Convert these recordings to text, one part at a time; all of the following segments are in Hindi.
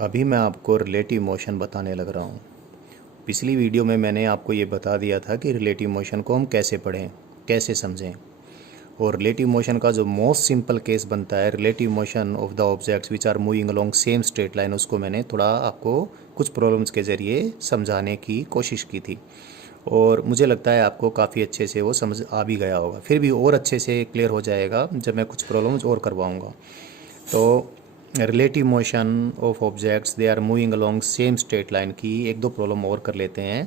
अभी मैं आपको रिलेटिव मोशन बताने लग रहा हूँ। पिछली वीडियो में मैंने आपको ये बता दिया था कि रिलेटिव मोशन को हम कैसे पढ़ें, कैसे समझें। और रिलेटिव मोशन का जो मोस्ट सिंपल केस बनता है, relative motion of the objects which are moving along same straight line, उसको मैंने थोड़ा आपको कुछ प्रॉब्लम्स के ज़रिए समझाने की कोशिश की थी। और मुझे लगता है आपको काफ़ी अच्छे से वो समझ आ भी गया होगा। फिर भी और अच्छे से क्लियर हो जाएगा जब मैं कुछ प्रॉब्लम्स और करवाऊँगा। तो relative motion of objects they are moving along same straight line की एक दो प्रॉब्लम और कर लेते हैं।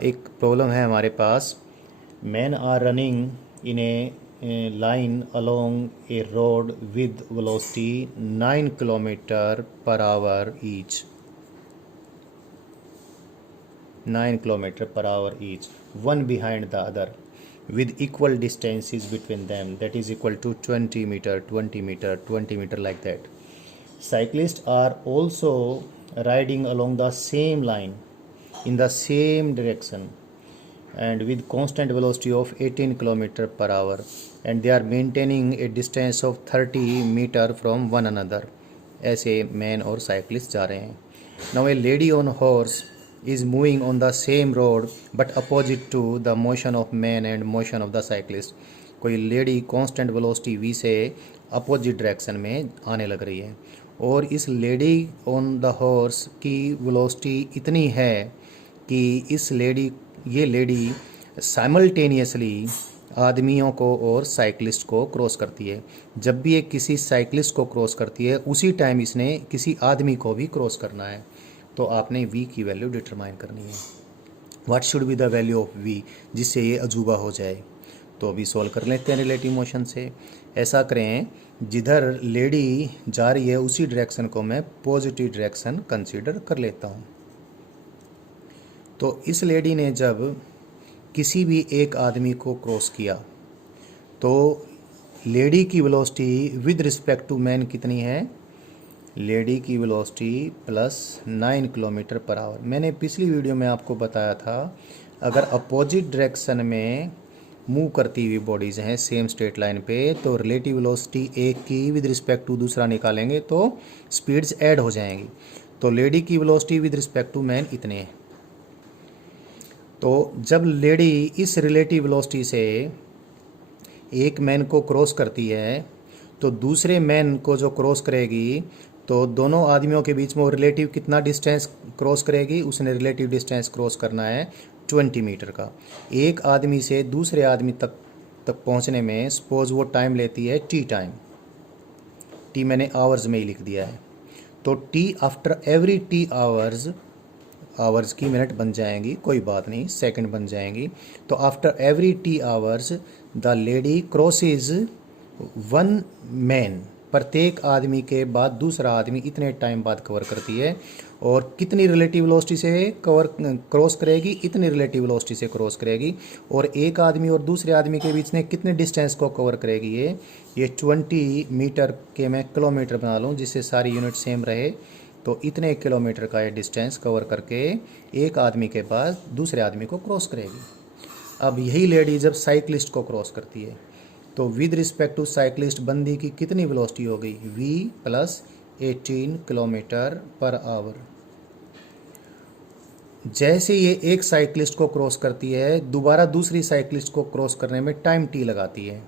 एक प्रॉब्लम है हमारे पास, man are running in a line along a road with velocity 9 kilometre per hour each, 9 kilometer per hour each, one behind the other, with equal distances between them, that is equal to 20 meter, 20 meter, 20 meter, like that. Cyclists are also riding along the same line in the same direction and with constant velocity of 18 kilometer per hour, and they are maintaining a distance of 30 meter from one another. ऐसे मैन और साइकिलिस्ट जा रहे हैं. Now a lady on horse is moving on the same road but opposite to the motion of man and motion of the cyclist. कोई लेडी कांस्टेंट वेलोसिटी v से अपोजिट डायरेक्शन में आने लग रही है और इस लेडी ऑन द हॉर्स की वेलोसिटी इतनी है कि ये लेडी साइमल्टेनियसली आदमियों को और साइकिलिस्ट को क्रॉस करती है. जब भी ये किसी साइकिलिस्ट को क्रॉस करती है उसी टाइम इसने किसी आदमी को भी क्रॉस करना है. तो आपने v की वैल्यू डिटरमाइन करनी है. What should be the value of v, जिससे ये अजूबा हो जाए. तो अभी सॉल्व कर लेते हैं रिलेटिव मोशन से. ऐसा करें, जिधर लेडी जा रही है उसी डायरेक्शन को मैं पॉजिटिव डायरेक्शन कंसीडर कर लेता हूँ. तो इस लेडी ने जब किसी भी एक आदमी को क्रॉस किया तो लेडी की velocity with respect to man कितनी है, लेडी की velocity plus 9 kilometre per hour. मैंने पिछली वीडियो में आपको बताया था, अगर अपोजिट डायरेक्शन में मूव करती हुई बॉडीज़ हैं सेम स्ट्रेट लाइन पे, तो रिलेटिव वेलोसिटी एक की विद रिस्पेक्ट टू दूसरा निकालेंगे तो स्पीड्स ऐड हो जाएंगी. तो लेडी की velocity with respect to man इतने हैं. तो जब लेडी इस रिलेटिव वेलोसिटी से एक मैन को क्रॉस करती है तो दूसरे मैन को जो क्रॉस करेगी, तो दोनों आदमियों के बीच में वो रिलेटिव कितना डिस्टेंस क्रॉस करेगी, उसने रिलेटिव डिस्टेंस क्रॉस करना है 20 मीटर का. एक आदमी से दूसरे आदमी तक पहुंचने में सपोज वो टाइम लेती है टी टाइम. टी मैंने आवर्स में ही लिख दिया है. तो T after every T hours की मिनट बन जाएंगी, कोई बात नहीं, सेकंड बन जाएंगी. तो after every T hours the lady crosses one man, प्रत्येक आदमी के बाद दूसरा आदमी इतने टाइम बाद कवर करती है. और कितनी रिलेटिव वेलोसिटी से क्रॉस करेगी, इतनी रिलेटिव वेलोसिटी से क्रॉस करेगी. और एक आदमी और दूसरे आदमी के बीच में कितने डिस्टेंस को कवर करेगी, ये 20 मीटर के मैं किलोमीटर बना लूँ जिससे सारी यूनिट सेम रहे. तो इतने किलोमीटर का ये डिस्टेंस कवर करके एक आदमी के बाद दूसरे आदमी को क्रॉस करेगी. अब यही लेडी जब साइकिलिस्ट को क्रॉस करती है तो विद रिस्पेक्ट टू साइकिलिस्ट बंदी की कितनी वेलोसिटी हो गई, v plus 18 kilometre per our. जैसे ये एक साइकिलिस्ट को क्रॉस करती है, दोबारा दूसरी साइकिलिस्ट को क्रॉस करने में टाइम t लगाती है.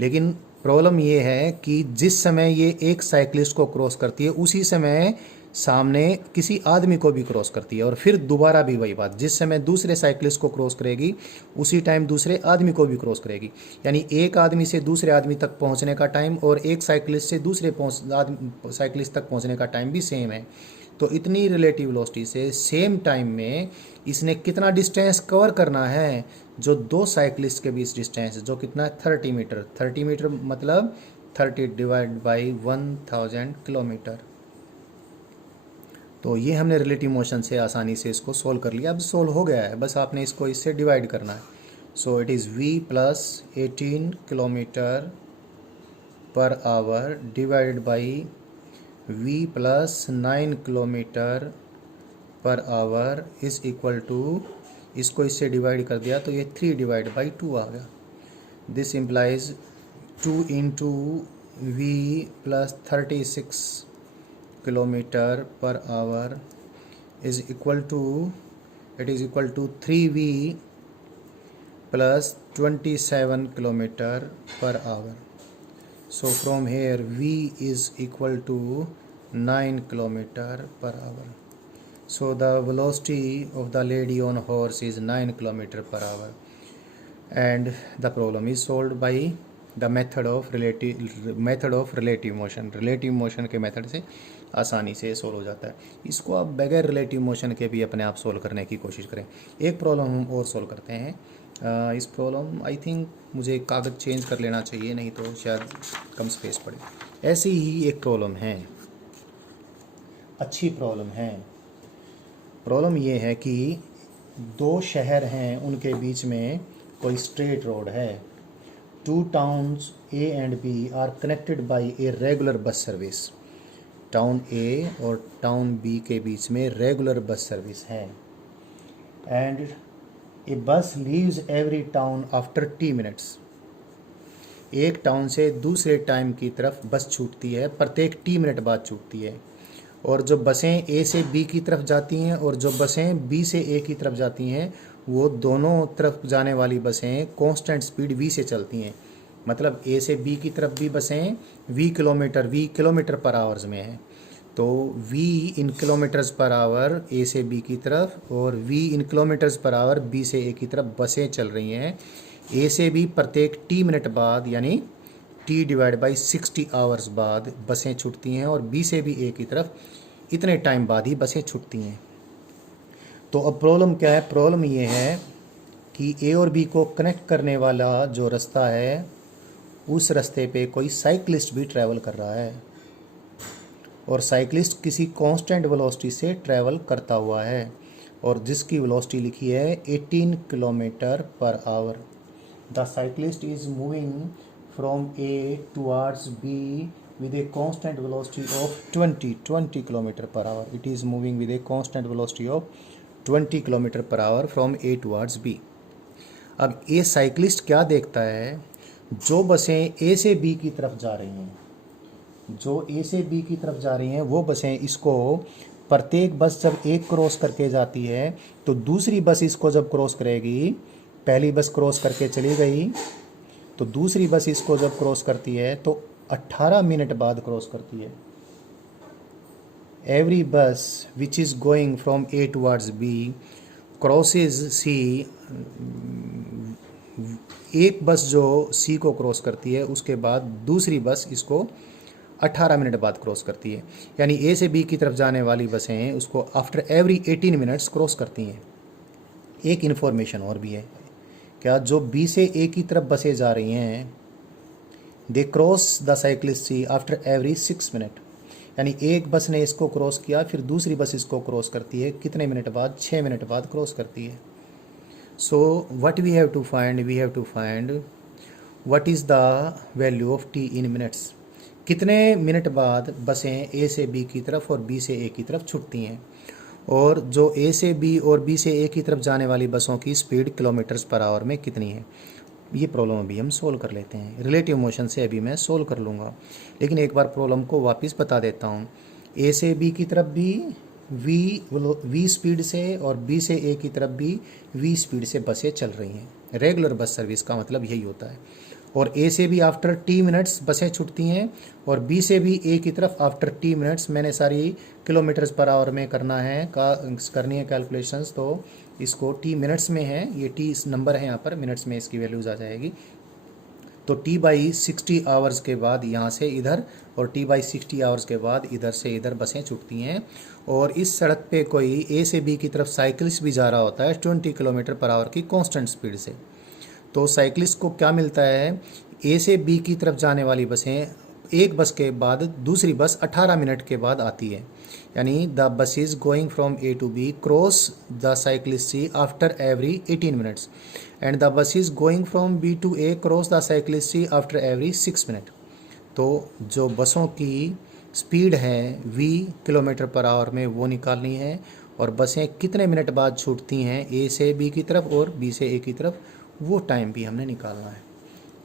लेकिन प्रॉब्लम ये है कि जिस समय ये एक साइकिलिस्ट को क्रॉस करती है उसी समय सामने किसी आदमी को भी क्रॉस करती है. और फिर दोबारा भी वही बात, जिस समय दूसरे साइकिलिस्ट को क्रॉस करेगी उसी टाइम दूसरे आदमी को भी क्रॉस करेगी. यानी एक आदमी से दूसरे आदमी तक पहुंचने का टाइम और एक साइकिलिस्ट से दूसरे साइकिलिस्ट तक पहुंचने का टाइम भी सेम है. तो इतनी रिलेटिव वेलोसिटी से सेम टाइम में इसने कितना डिस्टेंस कवर करना है, जो दो साइकिलिस्ट के बीच डिस्टेंस जो कितना है 30 मीटर. 30 मीटर मतलब 30 डिवाइड बाई 1000 किलोमीटर. तो ये हमने रिलेटिव मोशन से आसानी से इसको सोल्व कर लिया. अब सोल्व हो गया है, बस आपने इसको इससे डिवाइड करना है. So it is v plus 18 kilometre per hour divided by v plus 9 kilometre per hour is equal to, इसको इससे डिवाइड कर दिया तो ये 3 डिवाइड बाई 2 आ गया. This implies 2 into v plus 36 kilometre per hour is equal to 3v plus 27 kilometer per hour. So from here v is equal to 9 kilometer per hour. So the velocity of the lady on horse is 9 kilometer per hour, and the problem is solved by the method of relative motion. Relative motion के मेथड से आसानी से सोल्व हो जाता है। इसको आप बगैर रिलेटिव मोशन के भी अपने आप सोल्व करने की कोशिश करें। एक प्रॉब्लम हम और सोल्व करते हैं। इस प्रॉब्लम आई थिंक मुझे कागज़ चेंज कर लेना चाहिए, नहीं तो शायद कम स्पेस पड़े। ऐसी ही एक प्रॉब्लम है, अच्छी प्रॉब्लम है। प्रॉब्लम ये है कि दो शहर हैं, उनके बीच में कोई स्ट्रेट रोड है। Two towns A and B are connected by a regular bus service. Town A और टाउन बी के बीच में रेगुलर बस सर्विस है। एंड ए बस leaves every town after T minutes. एक टाउन से दूसरे टाइम की तरफ बस छूटती है, प्रत्येक टी मिनट बाद छूटती है। और जो बसें ए से बी की तरफ जाती हैं और जो बसें बी से ए की तरफ जाती हैं, वो दोनों तरफ जाने वाली बसें कांस्टेंट स्पीड वी से चलती हैं। मतलब ए से बी की तरफ भी बसें वी किलोमीटर पर आवर्स में हैं। तो v in kilometres per our ए से बी की तरफ और v in kilometres per our B से ए की तरफ बसें चल रही हैं। ए से बी प्रत्येक टी मिनट बाद यानी t डिवाइड बाई 60 आवर्स बाद बसें छूटती हैं और बी से भी ए की तरफ इतने टाइम बाद ही बसें छूटती हैं। तो अब प्रॉब्लम क्या है? प्रॉब्लम ये है कि ए और बी को कनेक्ट करने वाला जो रास्ता है, उस रास्ते पे कोई साइकिलिस्ट भी ट्रैवल कर रहा है और साइकिलिस्ट किसी कांस्टेंट वेलोसिटी से ट्रैवल करता हुआ है और जिसकी वेलोसिटी लिखी है 18 kilometre per hour. The cyclist is moving from A towards B with a constant velocity of 20 kilometre per hour. It is moving with a constant velocity of 20 kilometre per hour from A towards B. अब ए साइकिलिस्ट क्या देखता है? जो बसें ए से बी की तरफ जा रही हैं, जो ए से बी की तरफ जा रही हैं वो बसें इसको, प्रत्येक बस जब एक क्रॉस करके जाती है तो दूसरी बस इसको जब क्रॉस करेगी, पहली बस क्रॉस करके चली गई तो दूसरी बस इसको जब क्रॉस करती है तो 18 मिनट बाद क्रॉस करती है। Every bus which is going from A towards B crosses C. एक बस जो सी को क्रॉस करती है उसके बाद दूसरी बस इसको 18 मिनट बाद क्रॉस करती है। यानी ए से बी की तरफ जाने वाली बसें उसको आफ्टर एवरी 18 मिनट्स क्रॉस करती हैं। एक इन्फॉर्मेशन और भी है क्या? जो बी से ए की तरफ बसें जा रही हैं, they cross the cyclist C after every 6 minute. यानी एक बस ने इसको क्रॉस किया, फिर दूसरी बस इसको क्रॉस करती है कितने मिनट बाद? 6 मिनट बाद क्रॉस करती है। So what we have to find what is the value of T in minutes. कितने मिनट बाद बसें ए से बी की तरफ और बी से ए की तरफ छूटती हैं और जो ए से बी और बी से ए की तरफ जाने वाली बसों की स्पीड किलोमीटर्स पर आवर में कितनी है। ये प्रॉब्लम अभी हम सोल्व कर लेते हैं। रिलेटिव मोशन से अभी मैं सोल्व कर लूँगा, लेकिन एक बार प्रॉब्लम को वापस बता देता हूँ। ए से बी की तरफ भी वी स्पीड से और बी से ए की तरफ भी वी स्पीड से बसें चल रही हैं। रेगुलर बस सर्विस का मतलब यही होता है। और ए से भी आफ्टर टी मिनट्स बसें छूटती हैं और बी से भी ए की तरफ आफ्टर टी मिनट्स। मैंने सारी किलोमीटर्स पर आवर में करनी है कैलकुलेशंस, तो इसको टी मिनट्स में है, ये टी नंबर है यहाँ पर, मिनट्स में इसकी वैल्यूज़ आ जाएगी। तो टी बाई 60 आवर्स के बाद यहाँ से इधर और टी बाई 60 आवर्स के बाद इधर से इधर बसें छूटती हैं। और इस सड़क पे कोई ए से बी की तरफ साइकिलिस्ट भी जा रहा होता है 20 किलोमीटर पर आवर की कांस्टेंट स्पीड से। तो साइकिलिस्ट को क्या मिलता है? ए से बी की तरफ जाने वाली बसें एक बस के बाद दूसरी बस 18 मिनट के बाद आती है। यानी the bus is going from A to B cross the cyclist C after every 18 minutes and the bus is going from B to A cross the cyclist C after every 6 minute. तो जो बसों की स्पीड है v किलोमीटर पर आवर में वो निकालनी है और बसें कितने मिनट बाद छूटती हैं ए से बी की तरफ और बी से ए की तरफ, वो टाइम भी हमने निकालना है।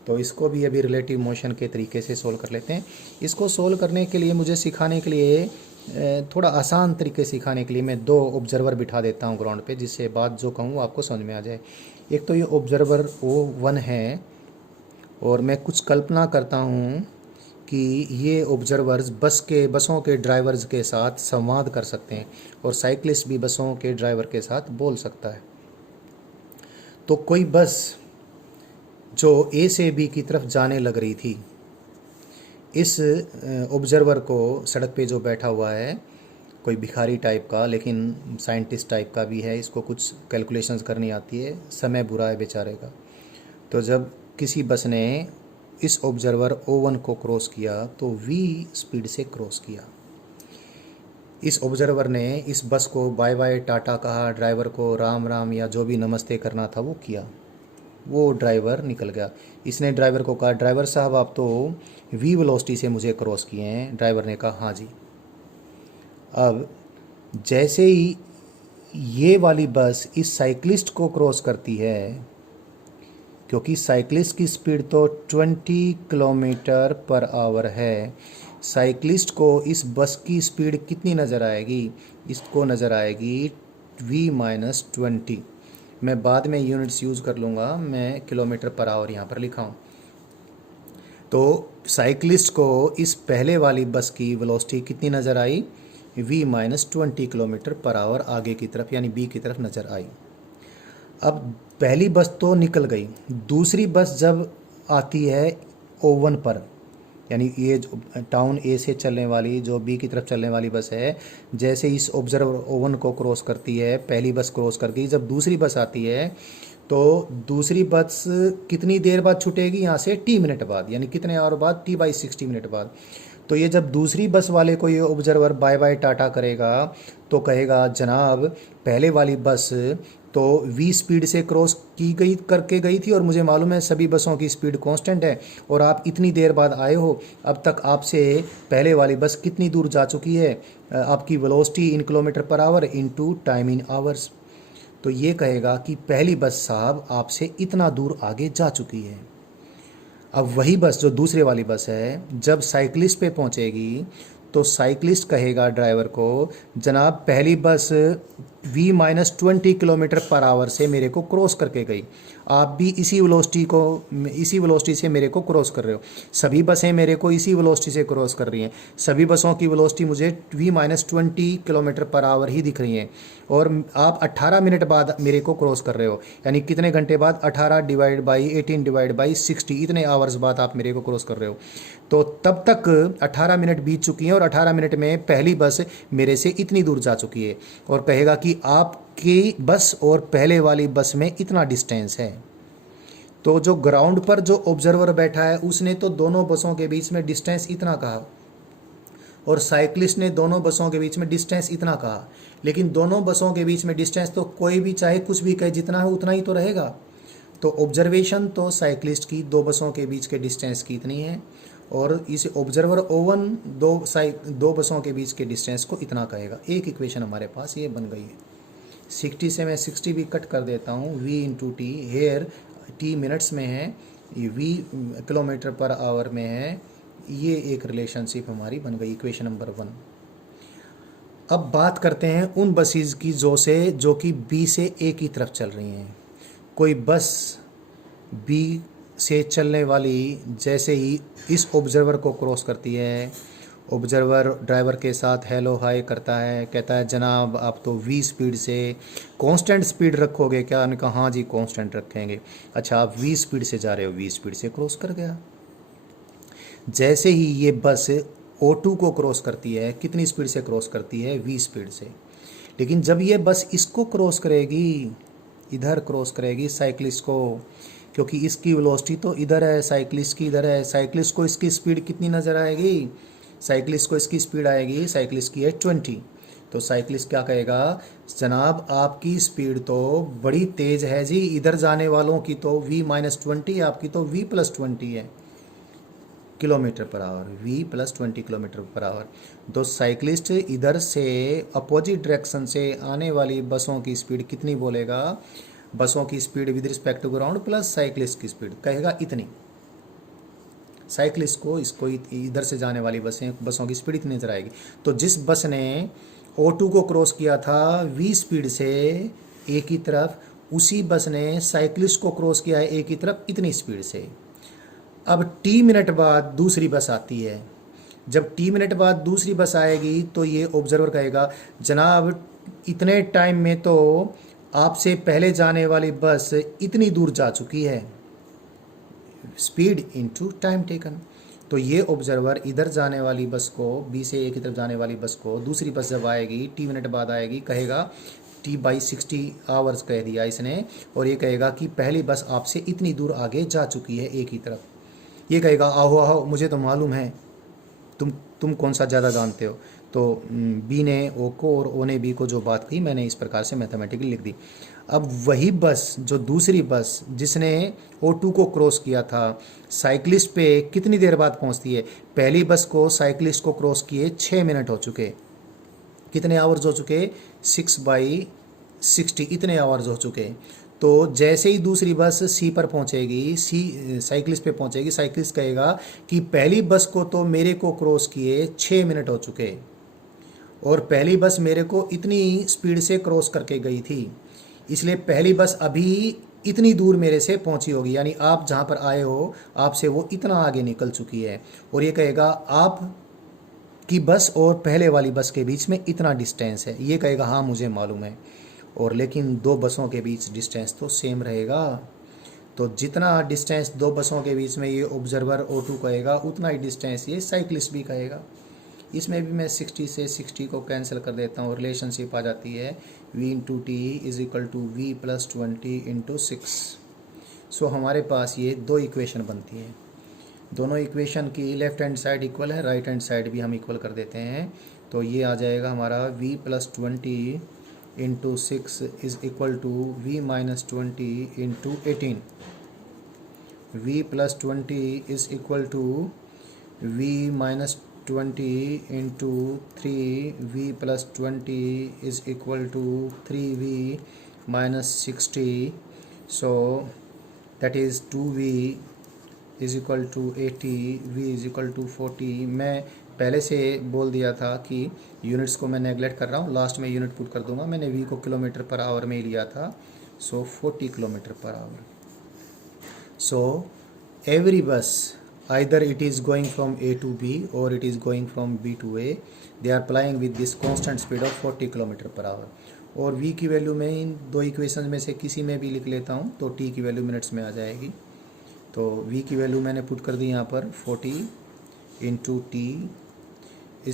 तो इसको भी अभी रिलेटिव मोशन के तरीके से सोल्व कर लेते हैं। इसको सोल्व करने के लिए मुझे सिखाने के लिए थोड़ा आसान तरीके सिखाने के लिए मैं दो ऑब्जर्वर बिठा देता हूँ ग्राउंड पे, जिससे बात जो कहूँ आपको समझ में आ जाए। एक तो ये ऑब्जर्वर O1 है, और मैं कुछ कल्पना करता हूँ कि ये ऑब्जर्वर्स बसों के ड्राइवर्स के साथ संवाद कर सकते हैं, और साइकिलिस्ट भी बसों के ड्राइवर के साथ बोल सकता है। तो कोई बस जो ए से बी की तरफ जाने लग रही थी, इस ऑब्जर्वर को सड़क पे जो बैठा हुआ है, कोई भिखारी टाइप का लेकिन साइंटिस्ट टाइप का भी है, इसको कुछ कैलकुलेशंस करनी आती है, समय बुरा है बेचारे का। तो जब किसी बस ने इस ऑब्जर्वर O1 को क्रॉस किया तो V स्पीड से क्रॉस किया। इस ऑब्जर्वर ने इस बस को बाय बाय टाटा कहा, ड्राइवर को राम राम या जो भी नमस्ते करना था वो किया, वो ड्राइवर निकल गया। इसने ड्राइवर को कहा, ड्राइवर साहब आप तो V वेलोसिटी से मुझे क्रॉस किए हैं। ड्राइवर ने कहा हाँ जी। अब जैसे ही ये वाली बस इस साइकिलिस्ट को क्रॉस करती है, क्योंकि साइकिलिस्ट की स्पीड तो 20 किलोमीटर पर आवर है, साइकिलिस्ट को इस बस की स्पीड कितनी नज़र आएगी? इसको नज़र आएगी V-20। मैं बाद में यूनिट्स यूज़ कर लूँगा, मैं किलोमीटर पर आवर यहाँ पर लिखा हूँ। तो साइकिलिस्ट को इस पहले वाली बस की वेलोसिटी कितनी नज़र आई? V-20 किलोमीटर पर आवर आगे की तरफ, यानी B की तरफ नज़र आई। अब पहली बस तो निकल गई, दूसरी बस जब आती है O1 पर, यानी ये जो टाउन ए से चलने वाली जो बी की तरफ चलने वाली बस है, जैसे इस ऑब्जर्वर O1 को क्रॉस करती है, पहली बस क्रॉस कर गई, जब दूसरी बस आती है तो दूसरी बस कितनी देर बाद छूटेगी? यहाँ से T मिनट बाद, यानी कितने आवर बाद? T/60 मिनट बाद। तो ये जब दूसरी बस वाले को ये ऑब्जर्वर बाय बाय टाटा करेगा तो कहेगा, जनाब पहले वाली बस तो V स्पीड से क्रॉस की गई करके गई थी, और मुझे मालूम है सभी बसों की स्पीड कांस्टेंट है, और आप इतनी देर बाद आए हो, अब तक आपसे पहले वाली बस कितनी दूर जा चुकी है? आपकी velocity in kilometre per our into time in hours. तो ये कहेगा कि पहली बस साहब आपसे इतना दूर आगे जा चुकी है। अब वही बस जो दूसरे वाली बस है, जब साइकिलिस्ट पे पहुंचेगी तो साइकिलिस्ट कहेगा ड्राइवर को, जनाब पहली बस V-20 किलोमीटर पर आवर से मेरे को क्रॉस करके गई, आप भी इसी वेलोसिटी से मेरे को क्रॉस कर रहे हो, सभी बसें मेरे को इसी वेलोसिटी से क्रॉस कर रही हैं, सभी बसों की वेलोसिटी मुझे V-20 किलोमीटर पर आवर ही दिख रही हैं, और आप 18 मिनट बाद मेरे को क्रॉस कर रहे हो, यानी कितने घंटे बाद? 18 डिवाइड बाई 18 डिवाइड बाई 60, इतने आवर्स बाद आप मेरे को क्रॉस कर रहे हो। तो तब तक 18 मिनट बीत चुकी हैं, और 18 मिनट में पहली बस मेरे से इतनी दूर जा चुकी है, और कहेगा कि आपकी बस और पहले वाली बस में इतना डिस्टेंस है। तो जो ग्राउंड पर जो ऑब्जर्वर बैठा है उसने तो दोनों बसों के बीच में डिस्टेंस इतना कहा, और साइकिलिस्ट ने दोनों बसों के बीच में डिस्टेंस इतना कहा, लेकिन दोनों बसों के बीच में डिस्टेंस तो कोई भी चाहे कुछ भी कहे, जितना है उतना ही तो रहेगा। तो ऑब्जर्वेशन तो साइकिलिस्ट की दो बसों के बीच के डिस्टेंस की इतनी है, और इस ऑब्जर्वर O1 दो बसों के बीच के डिस्टेंस को इतना कहेगा। एक इक्वेशन हमारे पास ये बन गई है। 60 से मैं 60 भी कट कर देता हूँ, V/T हेयर T मिनट्स में है, ये V किलोमीटर पर आवर में है, ये एक रिलेशनशिप हमारी बन गई, इक्वेशन नंबर 1। अब बात करते हैं उन बसेस की जो कि B से A की तरफ चल रही हैं। कोई बस B से चलने वाली जैसे ही इस ऑब्जर्वर को क्रॉस करती है, ऑब्जर्वर ड्राइवर के साथ हेलो हाय करता है, कहता है जनाब आप तो V स्पीड से कांस्टेंट स्पीड रखोगे क्या? हमने कहा हाँ जी कांस्टेंट रखेंगे। अच्छा आप V स्पीड से जा रहे हो, V स्पीड से क्रॉस कर गया। जैसे ही ये बस O2 को क्रॉस करती है, कितनी स्पीड से क्रॉस करती है? V स्पीड से। लेकिन जब ये बस इसको क्रॉस करेगी, इधर क्रॉस करेगी साइकिलिस्ट को, क्योंकि इसकी वेलोसिटी तो इधर है, साइकिलिस्ट की इधर है, साइकिलिस्ट को इसकी स्पीड कितनी नज़र आएगी? साइकिलिस्ट को इसकी स्पीड आएगी, साइकिलिस्ट की है 20। तो साइकिलिस्ट क्या कहेगा? जनाब आपकी स्पीड तो बड़ी तेज़ है जी, इधर जाने वालों की तो V-20, आपकी तो V+20 है kilometre per our, V+20 kilometre per hour. तो साइकिलिस्ट इधर से अपोजिट डायरेक्शन से आने वाली बसों की स्पीड कितनी बोलेगा? बसों की speed with respect to ground plus cyclist की स्पीड, कहेगा इतनी। साइकिलिस्ट को इसको इधर से जाने वाली बसों की स्पीड इतनी नजर आएगी। तो जिस बस ने O2 को क्रॉस किया था V स्पीड से A की तरफ, उसी बस ने साइकिलिस्ट को क्रॉस किया है A की तरफ इतनी स्पीड से। अब T मिनट बाद दूसरी बस आती है। जब T मिनट बाद दूसरी बस आएगी तो ये ऑब्जर्वर कहेगा जनाब इतने टाइम में तो आपसे पहले जाने वाली बस इतनी दूर जा चुकी है, स्पीड इनटू टाइम टेकन। तो ये ऑब्जर्वर इधर जाने वाली बस को, B से A की तरफ जाने वाली बस को, दूसरी बस जब आएगी T मिनट बाद आएगी, कहेगा T/60 आवर्स कह दिया इसने, और ये कहेगा कि पहली बस आपसे इतनी दूर आगे जा चुकी है A की तरफ। ये कहेगा आओ आओ मुझे तो मालूम है, तुम कौन सा ज़्यादा जानते हो। तो B ने O को और O ने B को जो बात कही मैंने इस प्रकार से मैथमेटिकली लिख दी। अब वही बस जो दूसरी बस जिसने O2 को क्रॉस किया था साइकिलिस्ट पे कितनी देर बाद पहुंचती है। पहली बस को साइकिलिस्ट को क्रॉस किए 6 मिनट हो चुके, कितने आवर्स हो चुके 6/60 इतने आवर्स हो चुके। तो जैसे ही दूसरी बस C पर पहुंचेगी, C साइकिलिस्ट पे पहुंचेगी, साइकिलिस्ट कहेगा कि पहली बस को तो मेरे को क्रॉस किए 6 मिनट हो चुके और पहली बस मेरे को इतनी स्पीड से क्रॉस करके गई थी, इसलिए पहली बस अभी इतनी दूर मेरे से पहुंची होगी, यानी आप जहां पर आए हो आपसे वो इतना आगे निकल चुकी है। और ये कहेगा आप की बस और पहले वाली बस के बीच में इतना डिस्टेंस है। ये कहेगा हाँ मुझे मालूम है, और लेकिन दो बसों के बीच डिस्टेंस तो सेम रहेगा। तो जितना डिस्टेंस दो बसों के बीच में ये ऑब्जर्वर O2 कहेगा उतना ही डिस्टेंस ये साइकिलिस्ट भी कहेगा। इसमें भी मैं 60 से 60 को कैंसिल कर देता हूँ, रिलेशनशिप आ जाती है V/T = V+20 × 6। सो हमारे पास ये दो इक्वेशन बनती हैं। दोनों इक्वेशन की लेफ्ट हैंड साइड इक्वल है, राइट हैंड साइड भी हम इक्वल कर देते हैं। तो ये आ जाएगा हमारा V+20 × 6 = V-20 × 18। V+20 = V-20 × 3, V+20 = 3V-60। So that is 2V = 80, V = 40। मैं पहले से बोल दिया था कि यूनिट्स को मैं नेगलेक्ट कर रहा हूँ, लास्ट में यूनिट पुट कर दूंगा। मैंने V को किलोमीटर पर आवर में ही लिया था, सो 40 kilometre per our. So every बस either it is going from A to B or it is going from B to A, they are flying with this constant speed of 40 km/h। और V की वैल्यू में इन दो इक्वेशन में से किसी में भी लिख लेता हूँ तो T की वैल्यू मिनट्स में आ जाएगी। तो V की वैल्यू मैंने पुट कर दी यहाँ पर 40 × T =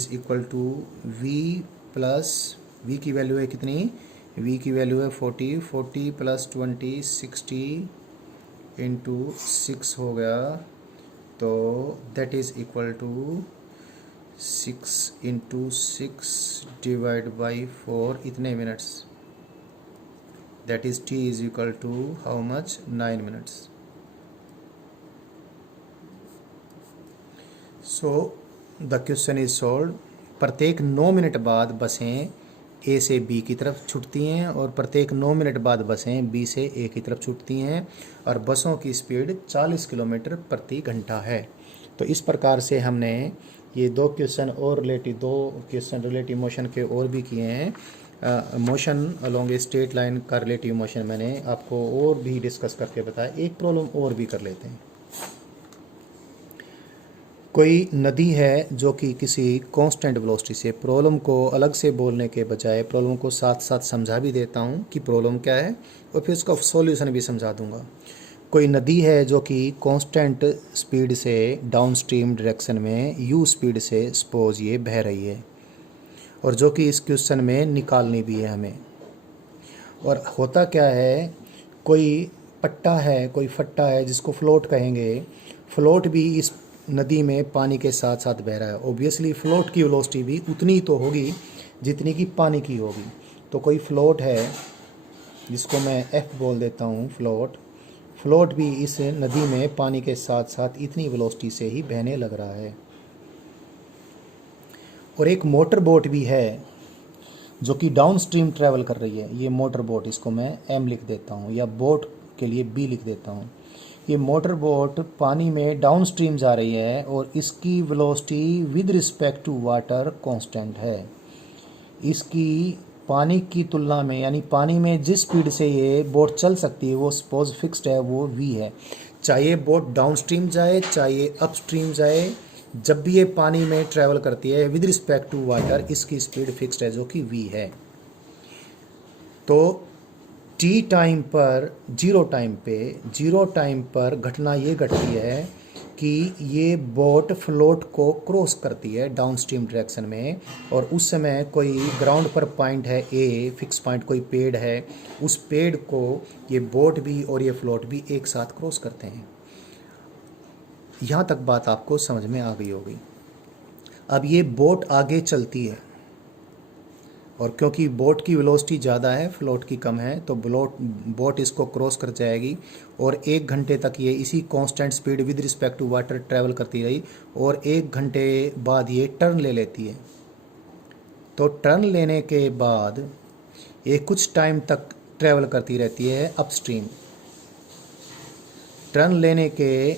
V की वैल्यू है कितनी, V की वैल्यू है 40 + 20 60 × 6 हो गया, तो दैट इज़ इक्वल टू 6 × 6 / 4 इतने minutes, that is T = how much 9 minutes. So the question is solve. प्रत्येक 9 मिनट बाद बसें A से B की तरफ छूटती हैं और प्रत्येक 9 मिनट बाद बसें B से A की तरफ छूटती हैं और बसों की स्पीड 40 किलोमीटर प्रति घंटा है। तो इस प्रकार से हमने ये दो क्वेश्चन रिलेटिव मोशन के और भी किए हैं। Motion along a straight line का रिलेटिव मोशन मैंने आपको और भी डिस्कस करके बताया। एक प्रॉब्लम और भी कर लेते हैं। कोई नदी है जो कि किसी कांस्टेंट वेलोसिटी से, प्रॉब्लम को अलग से बोलने के बजाय प्रॉब्लम को साथ साथ समझा भी देता हूँ कि प्रॉब्लम क्या है और फिर उसका सॉल्यूशन भी समझा दूंगा। कोई नदी है जो कि कांस्टेंट स्पीड से डाउन स्ट्रीम डायरेक्शन में u स्पीड से सपोज ये बह रही है और जो कि इस क्वेश्चन में निकालनी भी है हमें। और होता क्या है, कोई पट्टा है, कोई फट्टा है जिसको फ्लोट कहेंगे, फ्लोट भी इस नदी में पानी के साथ साथ बह रहा है। ऑब्वियसली फ्लोट की वेलोसिटी भी उतनी ही तो होगी जितनी कि पानी की होगी। तो कोई फ्लोट है जिसको मैं F बोल देता हूँ, फ्लोट भी इस नदी में पानी के साथ साथ इतनी वेलोसिटी से ही बहने लग रहा है। और एक मोटर बोट भी है जो कि डाउन स्ट्रीम ट्रैवल कर रही है। ये मोटर बोट, इसको मैं M लिख देता हूँ या बोट के लिए B लिख देता हूँ। ये मोटर बोट पानी में डाउन स्ट्रीम जा रही है और इसकी velocity with respect to water constant है। इसकी पानी की तुलना में, यानी पानी में जिस स्पीड से ये बोट चल सकती है वो सपोज फिक्स्ड है, वो v है। चाहे बोट डाउन स्ट्रीम जाए चाहे अप स्ट्रीम जाए, जब भी ये पानी में ट्रैवल करती है विद रिस्पेक्ट टू वाटर, इसकी स्पीड फिक्स्ड है जो कि v है। तो टी टाइम पर, जीरो टाइम पर घटना ये घटती है कि ये बोट फ्लोट को क्रॉस करती है डाउन स्ट्रीम डायरेक्शन में, और उस समय कोई ग्राउंड पर पॉइंट है ए, फिक्स पॉइंट कोई पेड़ है, उस पेड़ को ये बोट भी और ये फ्लोट भी एक साथ क्रॉस करते हैं। यहाँ तक बात आपको समझ में आ गई होगी। अब ये बोट आगे चलती है और क्योंकि बोट की वेलोसिटी ज़्यादा है, फ्लोट की कम है, तो बोट इसको क्रॉस कर जाएगी और 1 घंटे तक ये इसी constant speed with respect to water travel करती रही, और 1 घंटे बाद ये टर्न ले लेती है। तो टर्न लेने के बाद ये कुछ टाइम तक ट्रैवल करती रहती है अपस्ट्रीम। टर्न लेने के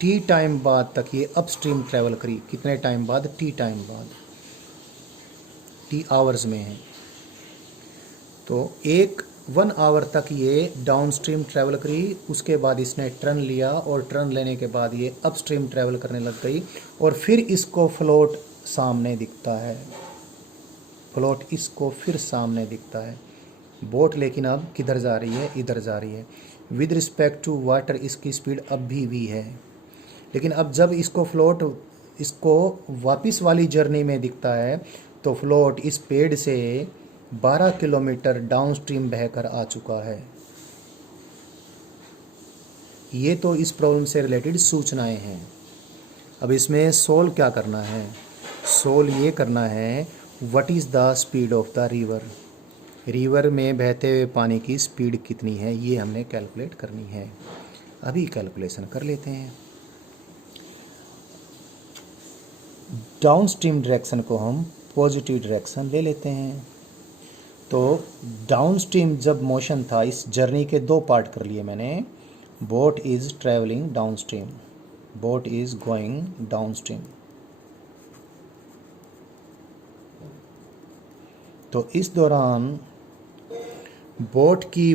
टी टाइम बाद तक ये अपस्ट्रीम ट्रैवल करी। कितने टाइम बाद? टी टाइम बाद, टी आवर्स में है। तो 1 आवर तक ये डाउन स्ट्रीम ट्रैवल करी, उसके बाद इसने टर्न लिया और टर्न लेने के बाद ये अपस्ट्रीम ट्रैवल करने लग गई, और फिर इसको फ्लोट सामने दिखता है। फ्लोट इसको फिर सामने दिखता है। बोट लेकिन अब किधर जा रही है? इधर जा रही है। विद रिस्पेक्ट टू वाटर इसकी स्पीड अब भी v है, लेकिन अब जब इसको फ्लोट इसको वापस वाली जर्नी में दिखता है तो फ्लोट इस पेड़ से 12 किलोमीटर डाउन स्ट्रीम बहकर आ चुका है। ये तो इस प्रॉब्लम से रिलेटेड सूचनाएं हैं। अब इसमें सोल्व क्या करना है? सोल्व ये करना है, what is the speed of the river. River में बहते हुए पानी की स्पीड कितनी है, ये हमने कैलकुलेट करनी है। अभी कैलकुलेशन कर लेते हैं। डाउन स्ट्रीम डायरेक्शन को हम पॉजिटिव डायरेक्शन ले लेते हैं। तो डाउन स्ट्रीम जब मोशन था, इस जर्नी के 2 पार्ट कर लिए मैंने। Boat is travelling down stream, boat is going down stream. तो इस दौरान बोट की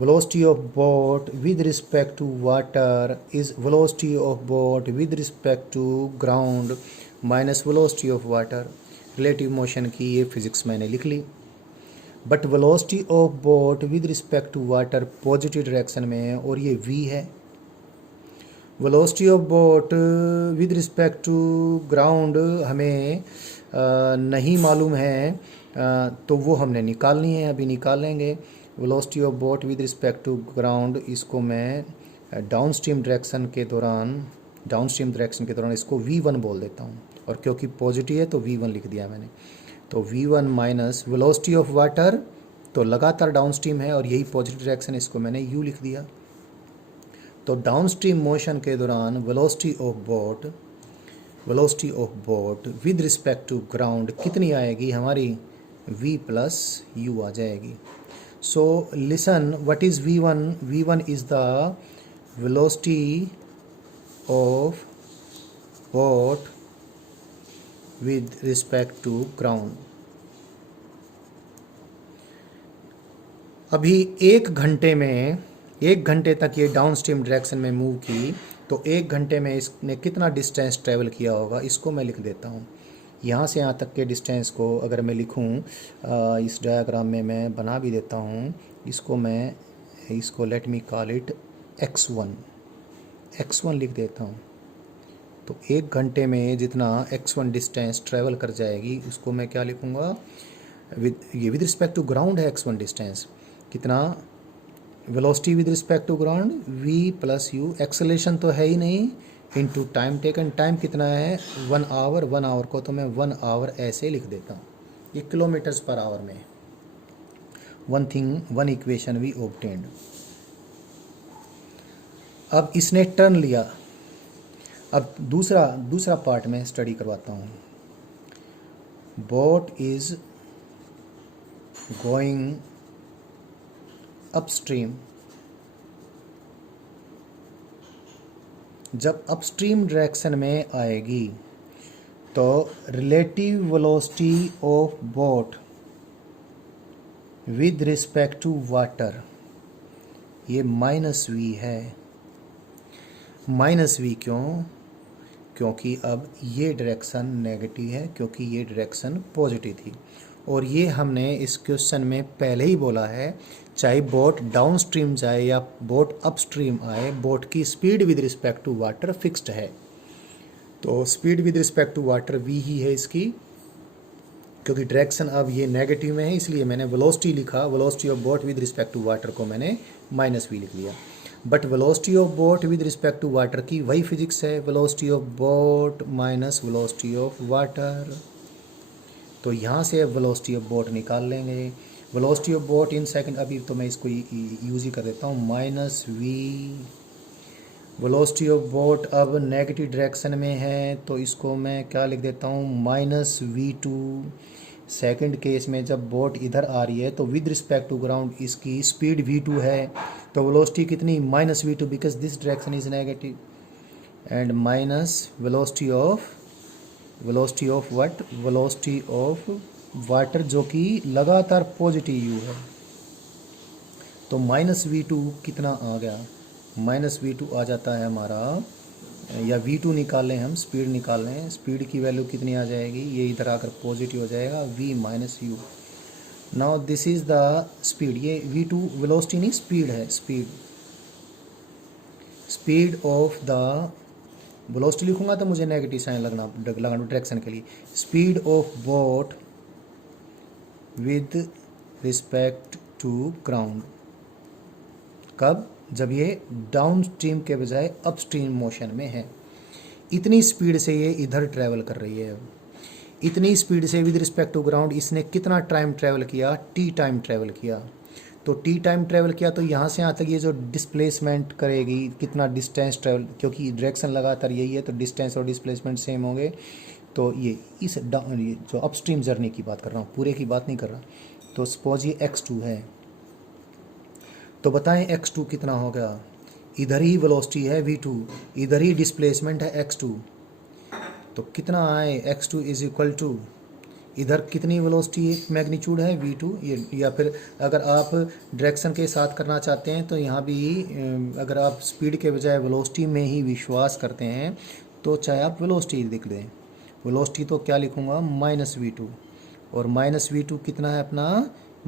velocity of boat with respect to water is velocity of boat with respect to ground minus velocity of water। Relative motion की ये फिजिक्स मैंने लिख ली। But velocity of boat with respect to water positive direction में है और ये v है। Velocity of boat with respect to ground हमें नहीं मालूम है, तो वो हमने निकालनी है, अभी निकाल लेंगे। Velocity of boat with respect to ground, इसको मैं डाउन स्ट्रीम डायरेक्शन के दौरान इसको v1 बोल देता हूँ, और क्योंकि पॉजिटिव है तो v1 लिख दिया मैंने। तो v1 minus velocity of water, तो लगातार डाउन स्ट्रीम है और यही पॉजिटिव डायरेक्शन, इसको मैंने u लिख दिया। तो डाउन स्ट्रीम मोशन के दौरान velocity of boat with respect to ground कितनी आएगी हमारी? v प्लस u आ जाएगी। So listen, what is v1? v1 is the velocity of boat with respect to ground. अभी 1 घंटे तक ये डाउन स्ट्रीम डायरेक्शन में मूव की, तो 1 घंटे में इसने कितना डिस्टेंस ट्रैवल किया होगा, इसको मैं लिख देता हूँ। यहाँ से यहाँ तक के डिस्टेंस को अगर मैं लिखूँ, इस डायग्राम में मैं बना भी देता हूँ। इसको let me call it x1 लिख देता हूँ। तो 1 घंटे में जितना x1 डिस्टेंस ट्रैवल कर जाएगी उसको मैं क्या लिखूँगा? विद रिस्पेक्ट टू ग्राउंड है x1 डिस्टेंस, कितना? Velocity with respect to ground v plus u, acceleration तो है ही नहीं, इनटू टाइम टेकन। टाइम कितना है? 1 आवर। 1 आवर को तो मैं 1 आवर ऐसे लिख देता हूँ, ये किलोमीटर्स पर आवर में। One equation we obtained. अब इसने टर्न लिया। अब दूसरा पार्ट में स्टडी करवाता हूँ। बोट इज गोइंग अपस्ट्रीम जब अपस्ट्रीम डायरेक्शन में आएगी तो relative velocity of boat with respect to water ये -v है। -v क्यों? क्योंकि अब ये डायरेक्शन नेगेटिव है, क्योंकि ये डायरेक्शन पॉजिटिव थी। और ये हमने इस क्वेश्चन में पहले ही बोला है, चाहे बोट डाउन स्ट्रीम जाए या बोट अपस्ट्रीम आए, बोट की speed with respect to water fixed है। तो speed with respect to water v ही है इसकी, क्योंकि डायरेक्शन अब ये नेगेटिव में है, इसलिए मैंने वेलोसिटी लिखा। Velocity of boat with respect to water को मैंने -v लिख लिया। But velocity of boat with respect to water की वही फिजिक्स है, velocity of boat minus velocity of water. तो यहाँ से अब वेलोसिटी ऑफ बोट निकाल लेंगे। Velocity of boat in second, अभी तो मैं इसको यूज ही कर देता हूँ, -v। वेलोसिटी ऑफ बोट अब नेगेटिव डायरेक्शन में है, तो इसको मैं क्या लिख देता हूँ, -v2। सेकंड केस में जब बोट इधर आ रही है तो विद रिस्पेक्ट टू ग्राउंड इसकी स्पीड v2 है, तो वेलोसिटी कितनी, -v2, because this direction is negative. And minus velocity of what, velocity of water, जो कि लगातार पॉजिटिव u है। तो -v2 कितना आ गया, -v2 आ जाता है हमारा, या v2 निकाल लें, हम स्पीड निकाल लें, स्पीड की वैल्यू कितनी आ जाएगी, ये इधर आकर पॉजिटिव हो जाएगा, v minus u। Now this is the speed, ये v2 वेलोसिटी नहीं स्पीड है, स्पीड ऑफ द, वेलोसिटी लिखूंगा तो मुझे नेगेटिव साइन लगाना डायरेक्शन के लिए। Speed of boat with respect to ground, कब, जब ये डाउन स्ट्रीम के बजाय अपस्ट्रीम मोशन में है। इतनी स्पीड से ये इधर ट्रैवल कर रही है। इतनी स्पीड से विद रिस्पेक्ट टू ग्राउंड इसने कितना टाइम ट्रैवल किया, t टाइम ट्रैवल किया। तो t टाइम ट्रैवल किया, तो यहाँ से यहाँ तक ये जो डिस्प्लेसमेंट करेगी, कितना डिस्टेंस ट्रैवल, क्योंकि डायरेक्शन लगातार यही है तो डिस्टेंस और डिस्प्लेसमेंट सेम होंगे। तो ये इस ये जो अपस्ट्रीम जर्नी की बात कर रहा हूँ, पूरे की बात नहीं कर रहा। तो सपोज ये x2 है, तो बताएं x2 कितना होगा, इधर ही वेलोसिटी है v2, इधर ही डिस्प्लेसमेंट है x2, तो कितना आए, x2 इज इक्वल टू, इधर कितनी वेलोसिटी मैग्नीट्यूड है v2, ये, या फिर अगर आप डायरेक्शन के साथ करना चाहते हैं तो यहाँ भी अगर आप स्पीड के बजाय वेलोसिटी में ही विश्वास करते हैं तो चाहे आप वेलोसिटी लिख दें। वेलोसिटी तो क्या लिखूँगा, -v2, और -v2 कितना है अपना,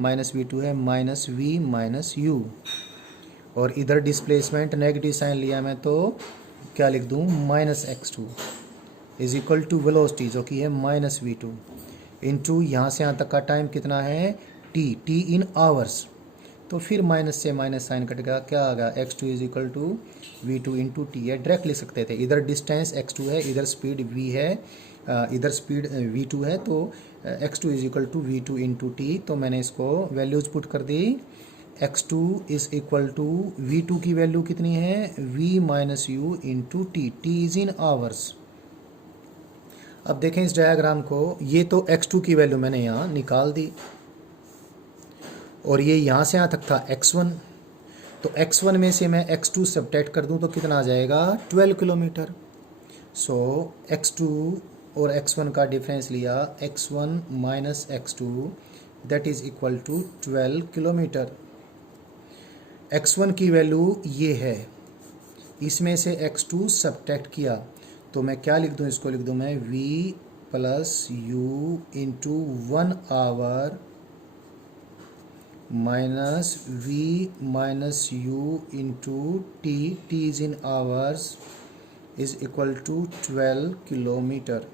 -v2 है -v माइनस u, और इधर डिस्प्लेसमेंट नेगेटिव साइन लिया मैं तो क्या लिख दूँ, -x2 is equal to velocity जो कि है -v2 इंटू यहाँ से यहाँ तक का टाइम कितना है, t इन आवर्स। तो फिर माइनस से माइनस साइन कटेगा, क्या आ गया, x2 is equal to v2 into T है। डायरेक्ट लिख सकते थे, इधर डिस्टेंस x2 है, इधर स्पीड v है, इधर स्पीड v2 है, तो x2 is equal to v2 into T. तो मैंने इसको वैल्यूज पुट कर दी, x2 is equal to v2 की वैल्यू कितनी है, v minus u into T, T is in hours. अब देखें इस डायग्राम को, ये तो x2 की वैल्यू मैंने यहाँ निकाल दी, और ये यहाँ से यहाँ तक था x1, तो x1 में से मैं x2 सब्ट्रैक्ट कर दूँ तो कितना आ जाएगा, 12 किलोमीटर। सो x2 और x1 का डिफरेंस लिया, x1 minus x2 that is equal to 12 kilometre. x1 की वैल्यू ये है, इसमें से x2 सब्ट्रैक्ट किया तो मैं क्या लिख दूँ, इसको लिख दूँ मैं v plus u into 1 hour minus v minus u into T, T is in hours is equal to 12 kilometre.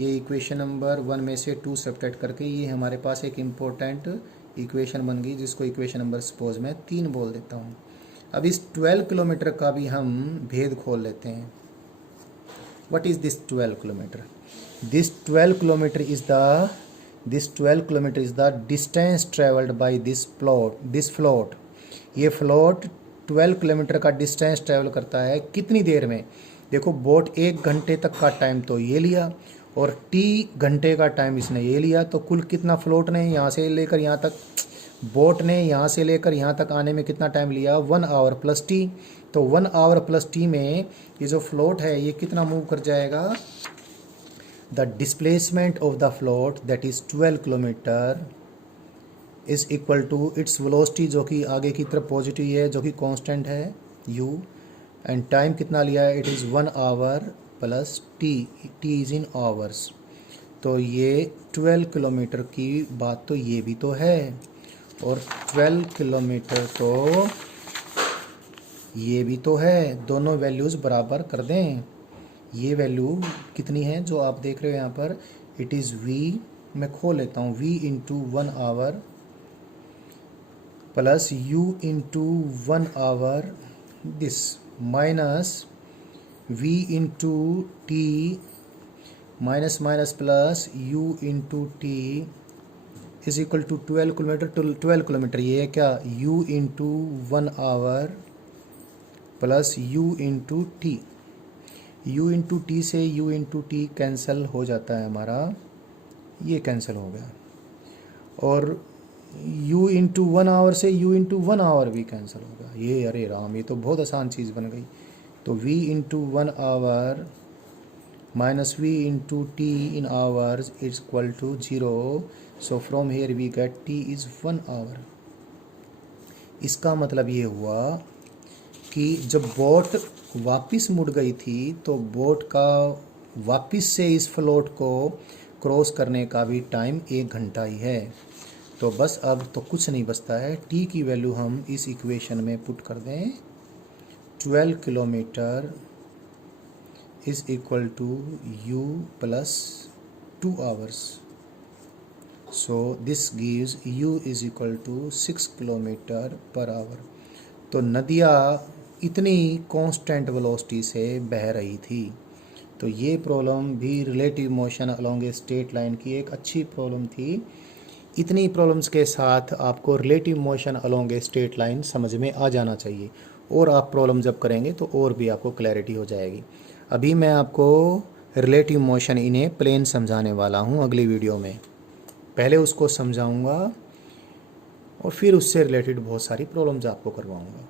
ये इक्वेशन नंबर 1 में से 2 सब्ट्रैक्ट करके ये हमारे पास एक इम्पोर्टेंट इक्वेशन बन गई, जिसको इक्वेशन नंबर सपोज मैं 3 बोल देता हूँ। अब इस 12 किलोमीटर का भी हम भेद खोल लेते हैं। What is this 12 kilometre? This 12 kilometre is the distance travelled by this float. ये फ्लोट 12 किलोमीटर का डिस्टेंस ट्रेवल करता है कितनी देर में? देखो, बोट 1 घंटे तक का टाइम तो ये लिया और t घंटे का टाइम इसने ये लिया, तो कुल कितना फ्लोट ने यहाँ से लेकर यहाँ तक, बोट ने यहाँ से लेकर यहाँ तक आने में कितना टाइम लिया, 1 आवर प्लस t। तो 1 आवर प्लस टी में ये जो फ्लोट है ये कितना मूव कर जाएगा, the displacement of the float that is 12 kilometre is equal to its velocity जो कि आगे की तरफ पॉजिटिव है जो कि कांस्टेंट है u, एंड टाइम कितना लिया है, it is 1 hour plus T, T is in hours. तो ये 12 किलोमीटर की बात तो ये भी तो है, और 12 किलोमीटर तो ये भी तो है, दोनों वैल्यूज़ बराबर कर दें। ये वैल्यू कितनी है जो आप देख रहे हो यहाँ पर, इट इज़ v, मैं खोल लेता हूँ, v into 1 hour plus u into 1 hour this minus v into T minus minus plus u into T is equal to 12 kilometre, 12 kilometre ये है क्या, u into 1 hour plus u into T, u into T से u इंटू टी कैंसिल हो जाता है हमारा, ये कैंसिल हो गया, और u इंटू 1 आवर से u इंटू 1 आवर भी कैंसिल हो गया। ये अरे राम, ये तो बहुत आसान चीज़ बन गई। तो v into 1 hour minus v into T in hours is equal to 0, so from here we get t is 1 hour. इसका मतलब ये हुआ कि जब बोट वापस मुड़ गई थी तो बोट का वापस से इस फ्लोट को क्रॉस करने का भी टाइम 1 घंटा ही है। तो बस अब तो कुछ नहीं बचता है, t की वैल्यू हम इस इक्वेशन में पुट कर दें, 12 kilometre is equal to u plus 2 hours, so this gives u is equal to 6 kilometre per hour. तो नदियाँ इतनी कांस्टेंट वेलोसिटी से बह रही थी। तो ये प्रॉब्लम भी relative motion along a straight line की एक अच्छी प्रॉब्लम थी। इतनी प्रॉब्लम्स के साथ आपको relative motion along a straight line समझ में आ जाना चाहिए, और आप प्रॉब्लम जब करेंगे तो और भी आपको क्लैरिटी हो जाएगी। अभी मैं आपको relative motion in a plane समझाने वाला हूँ अगली वीडियो में। पहले उसको समझाऊँगा और फिर उससे रिलेटेड बहुत सारी प्रॉब्लम्स आपको करवाऊँगा।